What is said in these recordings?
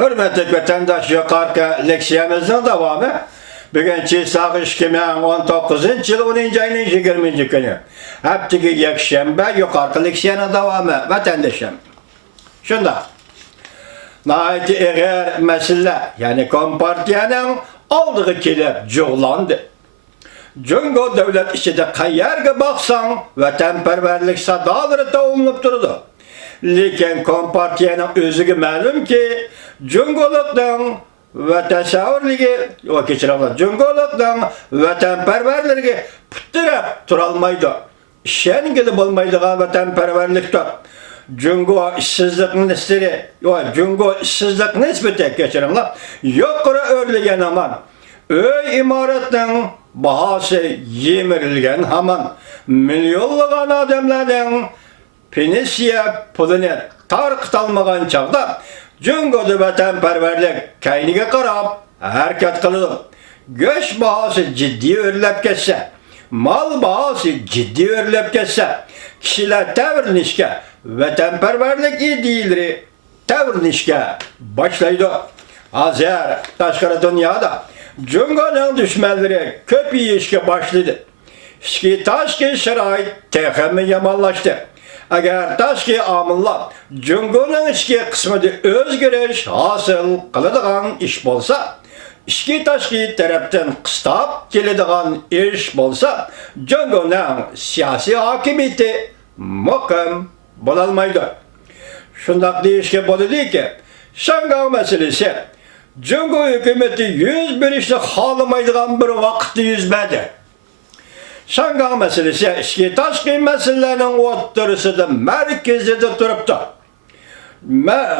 Hürmetli vatandaş, yukarıki leksiyamızın devamı. Bugün Çiğsak 2019 yılı 10. ayının 20. günü. Heptiki yakşembe yukarıki leksiyanın devamı vatandaşım. Şunda. Nahit eğer mesele, yani Kompartiyanın aldığı kelip cüğlandı. Cungo devlet içinde kayerge baksan vatanperverlik sadaları da olunup durdu. Lekin Kompartiyanın özüge ma'lum ki Cungolukdan ve tasavvurligi o keçiramlar. Cungolukdan vatanperverligi puttirap turalmaydı. Şengili bolmaydigan vatanperverlikdir. Cungo işsizlik ministeri, Cungo işsizlik nispeti keçiramlar. Yukarı örlügen aman. Öy imaretin bahası yemirilgen haman. Milyonluğun adamların pensiya pulunu tarqıtalmagan çağda Cungo'da vatanperverlik kayniga qarab hareket kıldı. Göç bahası ciddi örlep kesse, mal bahası ciddi örlep kesse, kişiler tevrinişke, vatanperverlik idealleri tevrinişke başlaydı. Azer taşkara dünyada Cungo'nun düşmanları köp yiyişke başladı. Taşki şerait tehemmi yamanlaştı. Eğer taşki amıllar Cungo'nun içki kısmında özgürüş hasıl kılıdığan iş bolsa, işki taşki taraftan kıstap gelediğan iş bolsa, Cungo'nun siyasi hakimiyeti muhkem bulalmaydı. Şundak deyişke bolu değil ki, Şangay meselesi, Cungo hükümeti 101 işini halımaydıgan bir vakitte yüzmedi. Şangay meselesi, işki taşki meselelerinin oturusunda merkezde duruptu.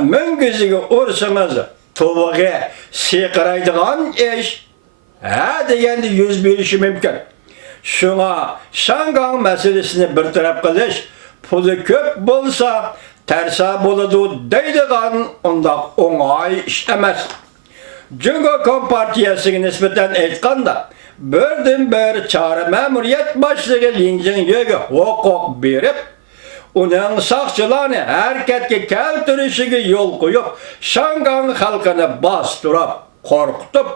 Müngüzüge ursunuz, tuvağı sıkıraydıgan iş, degende 101 işi mümkün. Şuna Şangay meselesini bir taraf kılış, pulu köp bolsa, tersa boladı deydigan onda oңай iş emez. Cungo Kompartiyası'na nispeten aytkanda birden-bir çare memuriyet başlığı Linjin Yöge hukuk berip, onun sakçılarını hareketke keltirişige yol koyup, Şangay halkını bastırıp, korkutup,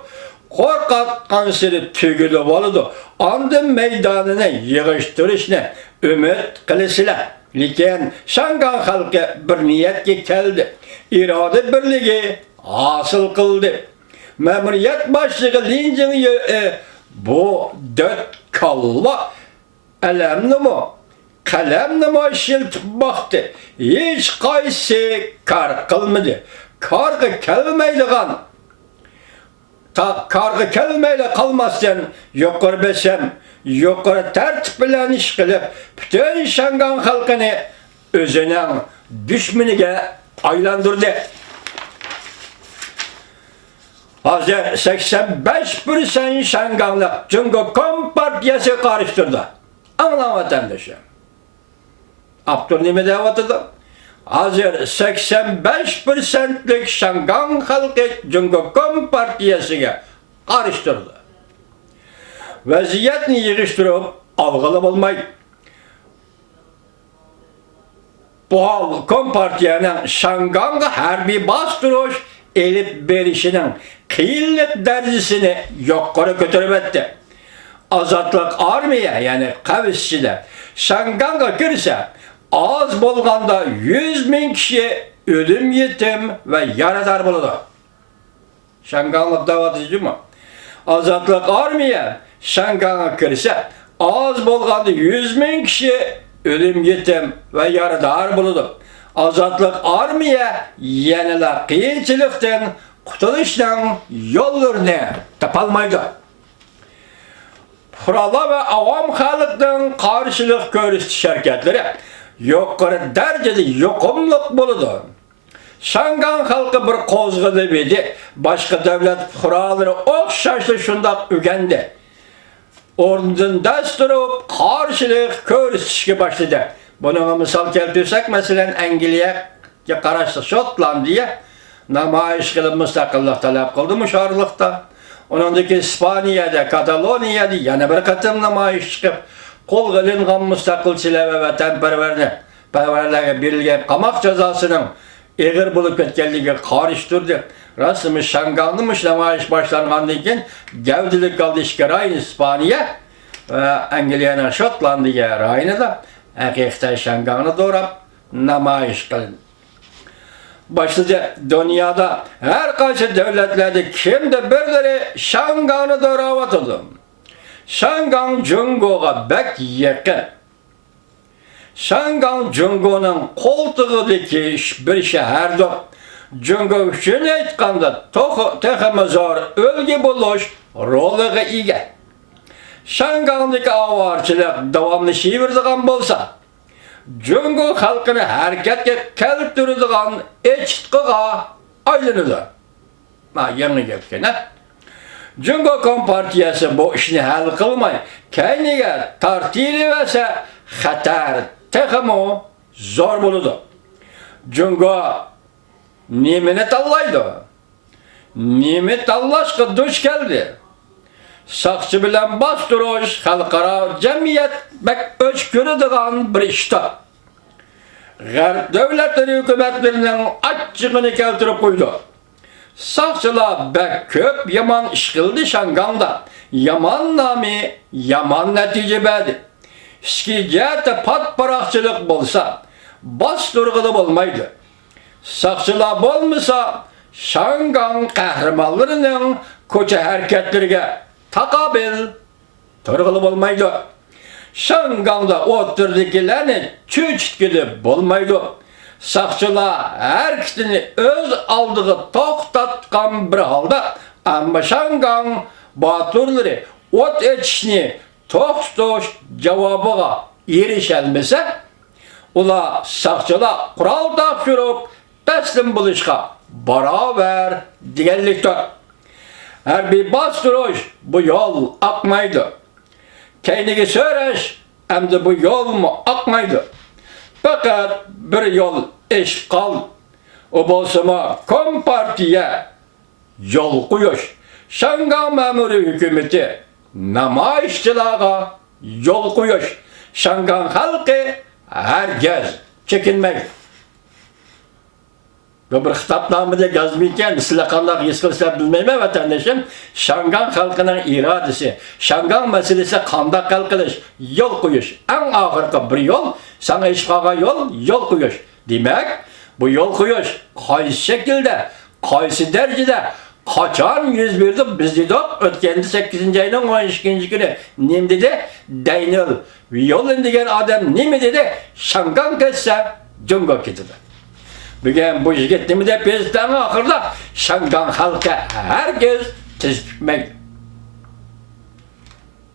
korkatkan siri tügülü boludu. Andın meydanını yığıştırışını ümit kılısılar. Lekin Şangay halkı bir niyetke keldi. İrade birligi hasıl kıldı. Memuriyet başlığı Linjin bu dört kalva elemli mi? Kalemli mi şiltip baktı. Hiç kaysi kar kılmadı. Kargı kelmeydigan. Kargı kelmeyle kalmazsan yukarı besem, yukarı tertip bilen iş kılıp, bütün Şangay halkını özünün düşmanıge aylandırdı. Hazır 85% Şangaylık Cungo Kompartiyası karıştırdı. Anlam vatandaşı. Abdülhamid davatıdı. Hazır 85%'lik Şangay halkı Cungo Kompartiyası'na karıştırdı. Vaziyetini yığıştırıp algılı olmayı. Bu hal Kompartiyanın Şangay'a harbi bastırış elip verişinin kıyıllık derecesini yukarı götürüp etti. Azatlık armiya yani kavisçiler Şangay'a girse az bolganda 100.000 kişi ölüm yetim ve yaradar buldu. Şangaylık davatıcı mı? Azatlık armiya Şangay'a girse az bolganda 100.000 kişi ölüm yetim ve yaradar buldu. Azatlık armiya yeniler kıyınçılıktan kutuluştan yollarını tapalmaydı. Fırala ve avam halktan karşılık görüştü şirketleri yukarı derecede yokumluk buldu. Şangay halkı bir kozgılı bildi. Başka devlet fıraları okşaşlı şundak ügendi. Ordundan dasturup karşılık görüştü başladı. Buna misal keltirsek mesela Angliyaga qarashli Şotlandiya namoyish qilib mustaqillik talab qildi musharliqda. Ondan İspaniyada, Kataloniyada yana bir qatim namoyish chiqib, qo'lga ilingan mustaqilchilar va vatanparvarlarga berilgan qamoq jazosining eg'ir bo'lib ketganligiga qarshi turdi. rasımı Şanganlımış namayiş başlanğandan keyin gavdilik kaldı işgaray İspanya ve Angliya'na Şotlandiya rayını da hakikaten Şanganı doğrap namayiş kılın. Başlıca dünyada her kaçı devletlerde kimde birileri Şanganı doğravatıldı. Şangan Jungo'ga bek yakın. Şangan Jungo'nun koltuğundaki bir şehirdir. Jungo üçün aytqanda texmi zor ölge buluş rolüge ige. Şangandaki avarçılık davamlı şivirdiğen bolsa, Jungo halkını hareketke keltirdiğen eçitkiga aylanıdı. Yanı gepken. Jungo Kompartiyası bu işini hal kılmay, kendine tartili vese xatar texmi zor buludu. Jungo nimeni tallaydı. Nimi tallaşqa duş geldi. Sakçı bilen bastıroş halkara cemiyet bek öçkürüdüğün bir işte. Garip devletleri hükümetlerinin açığını keltirip koydu. Sakçılar bek köp yaman işkildi Şangan'da. Yaman nami, yaman netice verdi. Şikayete pat parakçılık bolsa, bastırgılı olmaydı. Sakçılar bolmasa, Şangan kahramanlarının koça hareketlerine takabil turgulu olmaydı. Şangan'da oturdukilerini çüçkili olmaydı. Sakçılar her kişini öz aldığı toktatkan bir halda ama Şangan baturları ot etişini toks cevabıga erişelmese ula sakçılar kural tapşırıp teslim buluşka beraber digelliktir. Her bir bastıroş bu yol akmaydı. Kendine söyleş hem de bu yol mu akmaydı. Fakat bir yol eş kal. O bolsama Kompartiye yol koyuş. Şangan memuru hükümeti namayişçılığa yol koyuş. Şangan halkı herkes çekinmek. Ve bir hitapnamada yazmayken silakanlar yıskılsa bilmeyme vatandaşım Şangan halkının iradesi, Şangan meselesi kanda kalkılış, yol koyuş. En ahırkı bir yol, sana işgaga yol koyuş. Demek bu yol koyuş kaysi şekilde, kaysi derecede, kaçan 101'de bizde de ötkendi 8. ayının 12. günü nem dedi, Daniel yol indigen adam nem dedi, Şangan kesse Jungo ketidi. Bugün bu yigitimi de bizden ahırda Şangan halkı herkes tezgitmek